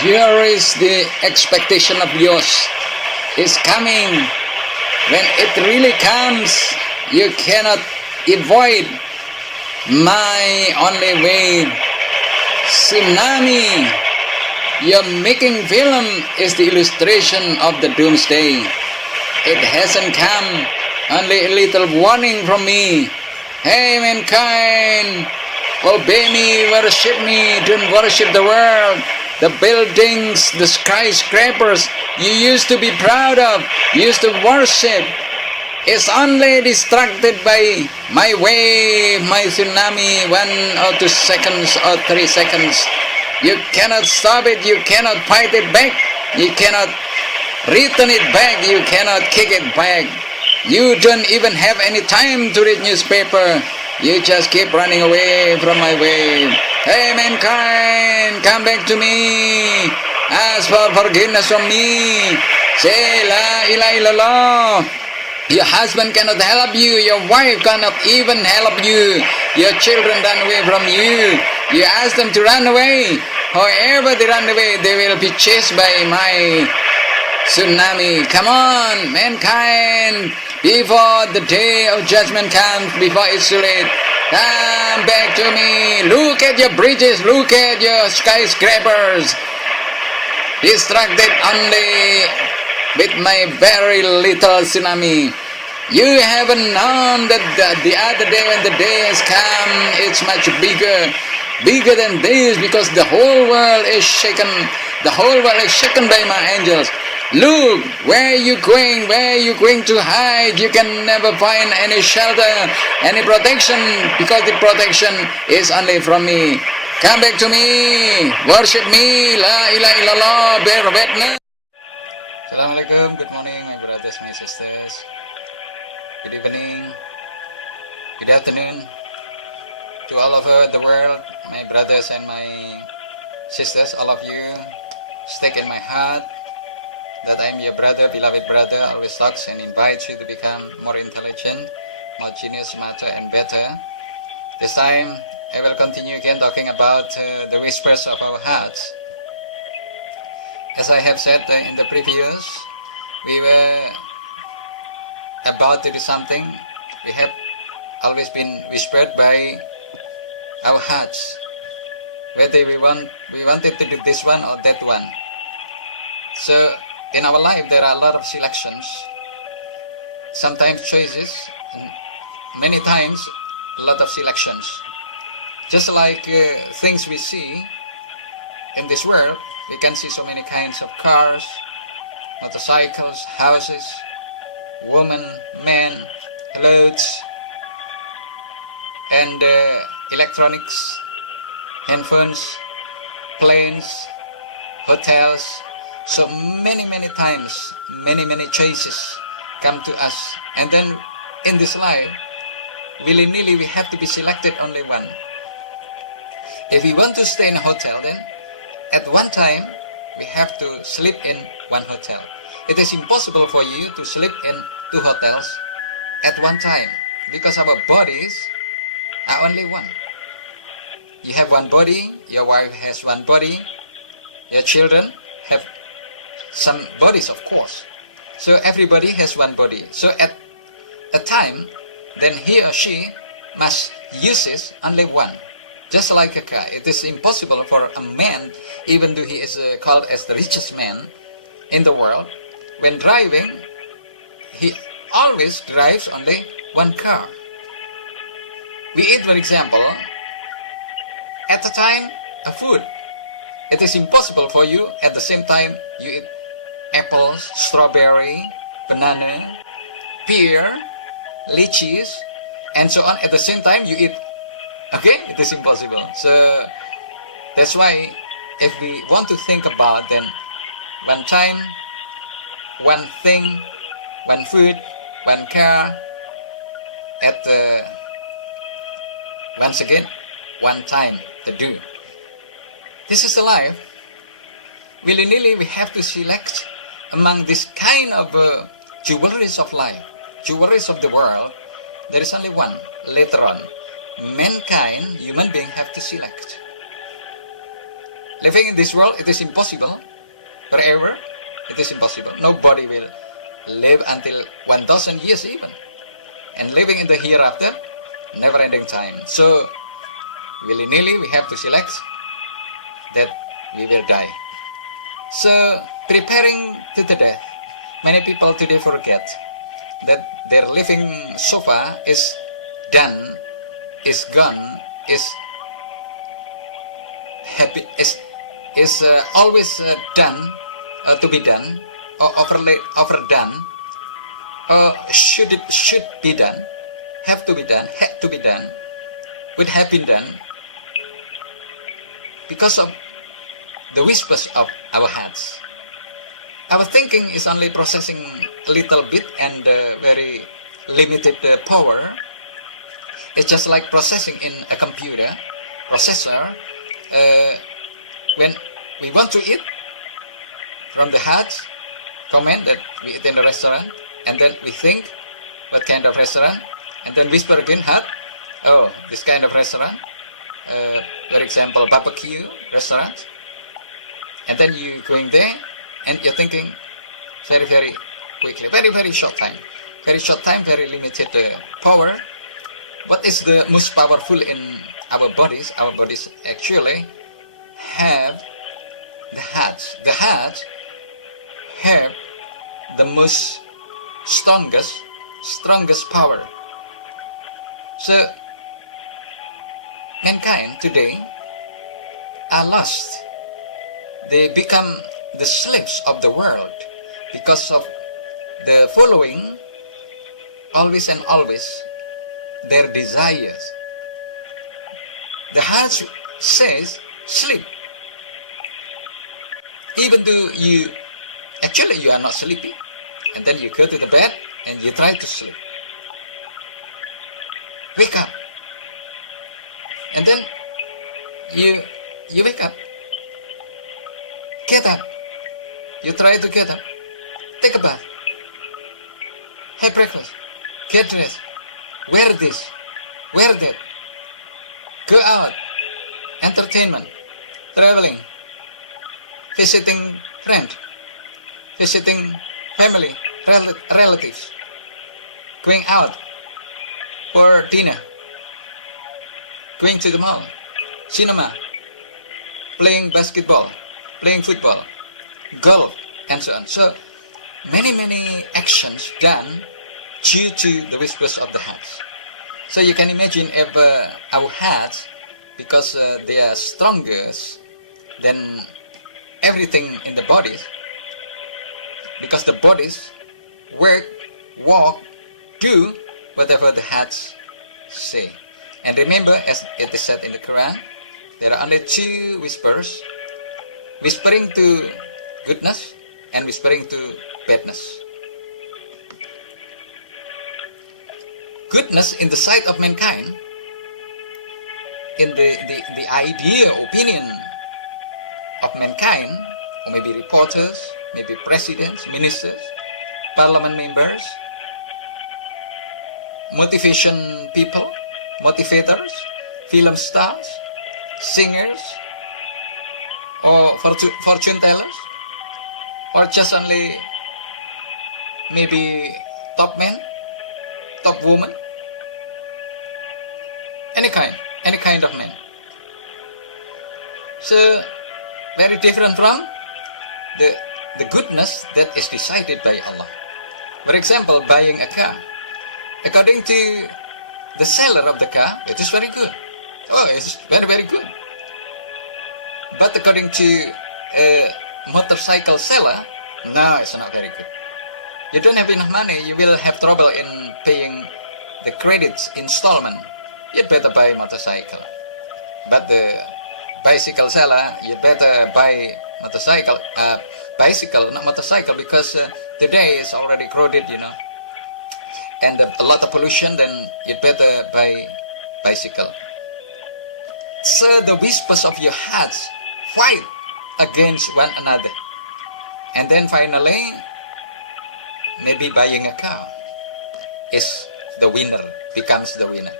Here is the expectation of yours is coming. When it really comes, you cannot avoid my only way. Tsunami, your making film is the illustration of the doomsday. It hasn't come, only a little warning from me. Hey mankind, obey me, worship me, don't worship the world. The buildings, the skyscrapers you used to be proud of, used to worship, is only distracted by my wave, my tsunami, 1 or 2 seconds or 3 seconds. You cannot stop it, you cannot fight it back, you cannot return it back, you cannot kick it back. You don't even have any time to read newspaper. You just keep running away from my wave. Hey mankind, come back to me. Ask for forgiveness from me. Say La ilaha illallah. Your husband cannot help you. Your wife cannot even help you. Your children run away from you. You ask them to run away. However they run away, they will be chased by my tsunami. Come on, mankind. Before the day of judgment comes, before it's too late, come back to me. Look at your bridges, look at your skyscrapers. Distracted only with my very little tsunami. You haven't known that the other day when the day has come, it's much bigger than this, because the whole world is shaken. The whole world is shaken by my angels. Look, where are you going? Where are you going to hide? You can never find any shelter, any protection, because the protection is only from me. Come back to me. Worship me. La ilaha illallah. Bear witness. Assalamualaikum. Good morning, my brothers, my sisters. Good evening. Good afternoon to all over the world, my brothers and my sisters, all of you. Stick in my heart that I'm your brother, beloved brother, always talks and invites you to become more intelligent, more genius, smarter and better. This time, I will continue again talking about the whispers of our hearts. As I have said in the previous, we were about to do something. We have always been whispered by our hearts, whether we wanted to do this one or that one. So, in our life, there are a lot of selections, sometimes choices, and many times a lot of selections. Just like things we see in this world, we can see so many kinds of cars, motorcycles, houses, women, men, clothes, and electronics, handphones, planes, hotels. So many times, many choices come to us. And then in this life, willy-nilly we have to be selected only one. If we want to stay in a hotel, then at one time we have to sleep in one hotel. It is impossible for you to sleep in 2 hotels at one time, because our bodies are only one. You have one body, your wife has one body, your children have some bodies, of course. So everybody has one body. So at a time, then he or she must use only one. Just like a car, it is impossible for a man, even though he is called as the richest man in the world, when driving, he always drives only one car. We eat, for example, at a time, a food. It is impossible for you at the same time you eat apples, strawberry, banana, pear, lychees, and so on. At the same time you eat. Okay, it is impossible. So that's why if we want to think about, then one time, one thing, one food, one car, at the once again, one time to do. This is the life. Willy-nilly we have to select among this kind of jewelries of life, jewelries of the world. There is only one. Later on, mankind, human being, have to select. Living in this world, it is impossible. Forever, it is impossible. Nobody will live until 1,000 years even. And living in the hereafter, never-ending time. So, willy-nilly, we have to select that we will die. So, preparing to the death, many people today forget that their living so far is done, is gone, is happy, is always done, to be done, or overdone, or should be done, have to be done, had to be done, would have been done, because of the whispers of our heads. Our thinking is only processing a little bit and very limited power. It's just like processing in a computer processor. When we want to eat, from the heart, comment that we eat in a restaurant, and then we think what kind of restaurant, and then whisper again, heart, oh, this kind of restaurant, for example, barbecue restaurant, and then you going there, and you're thinking very, very quickly, very, very short time, very limited power. What is the most powerful in our bodies? Our bodies actually have the heart. The heart have the most strongest power. So mankind today are lost. They become the slaves of the world because of the following always and always their desires. The heart says sleep, even though you are not sleepy, and then you go to the bed and you try to sleep. Wake up, and then you wake up. Get up. You try to get up. Take a bath. Have breakfast. Get dressed. Wear this. Wear that. Go out. Entertainment. Traveling. Visiting friends. Visiting family. Relatives. Going out for dinner. Going to the mall. Cinema. Playing basketball. Playing football, golf, and so on. So many actions done due to the whispers of the hearts. So you can imagine if our hearts, because they are strongest than everything in the bodies, because the bodies work, walk, do whatever the hearts say. And remember, as it is said in the Quran, there are only two whispers: whispering to goodness and whispering to badness. Goodness in the sight of mankind, in the idea, opinion of mankind, or maybe reporters, maybe presidents, ministers, parliament members, motivation people, motivators, film stars, singers, or fortune tellers, or just only maybe top men, top woman, any kind of man. So very different from the goodness that is decided by Allah. For example, buying a car. According to the seller of the car, it is very good. Oh, it's very, very good. But according to a motorcycle seller, no, it's not very good. You don't have enough money, you will have trouble in paying the credits installment. You'd better buy a motorcycle. But the bicycle seller, you'd better buy bicycle, not motorcycle, because today is already crowded, and a lot of pollution, then you'd better buy bicycle. So the whispers of your hearts fight against one another. And then finally, maybe buying a car is the winner, becomes the winner.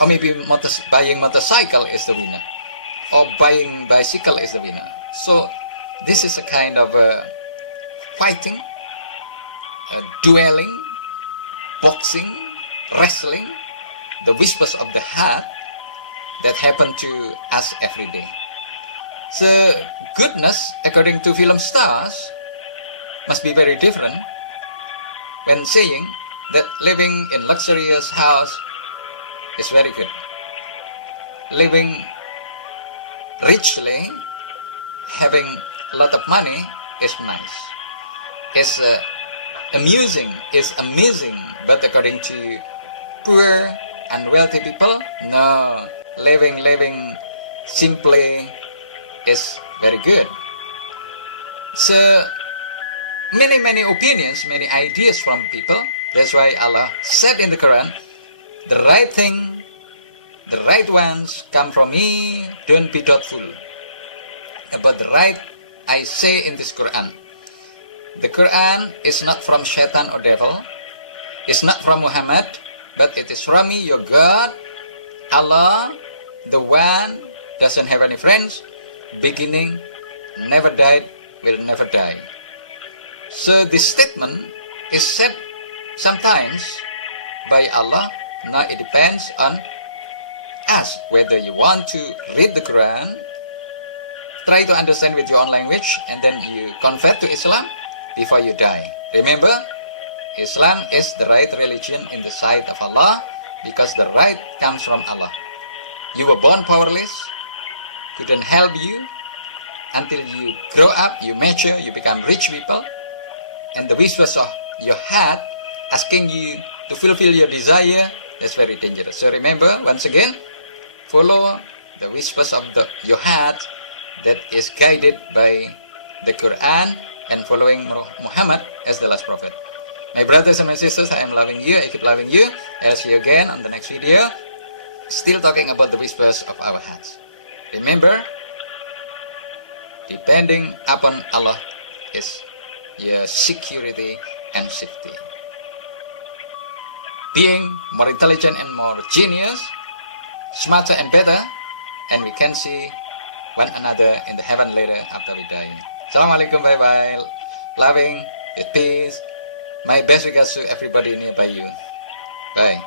Or maybe buying motorcycle is the winner. or buying bicycle is the winner. So this is a kind of fighting, dueling, boxing, wrestling, the whispers of the heart that happen to us every day. So goodness, according to film stars, must be very different when saying that living in luxurious house is very good. Living richly, having a lot of money is nice. It's amusing, it's amazing, but according to poor and wealthy people, no, living simply is very good. So many opinions, many ideas from people. That's why Allah said in the Quran, the right thing, the right ones come from me, don't be doubtful about the right I say in this Quran. The Quran is not from Shaitan or devil, it's not from Muhammad, but it is from me, your God, Allah, the one doesn't have any friends, beginning, never died, will never die. So this statement is said sometimes by Allah. Now it depends on us whether you want to read the Quran, try to understand with your own language, and then you convert to Islam before you die. Remember, Islam is the right religion in the sight of Allah because the right comes from Allah. You were born powerless, couldn't help you until you grow up, you mature, you become rich people, and the whispers of your heart asking you to fulfill your desire, that's very dangerous. So remember, once again, follow the whispers of your heart that is guided by the Quran and following Muhammad as the last prophet. My brothers and my sisters, I am loving you, I keep loving you. I'll see you again on the next video, still talking about the whispers of our hearts. Remember, depending upon Allah is your security and safety. Being more intelligent and more genius, smarter and better, and we can see one another in the heaven later after we die. Assalamualaikum, bye-bye. Loving, with peace. My best regards to everybody nearby you. Bye.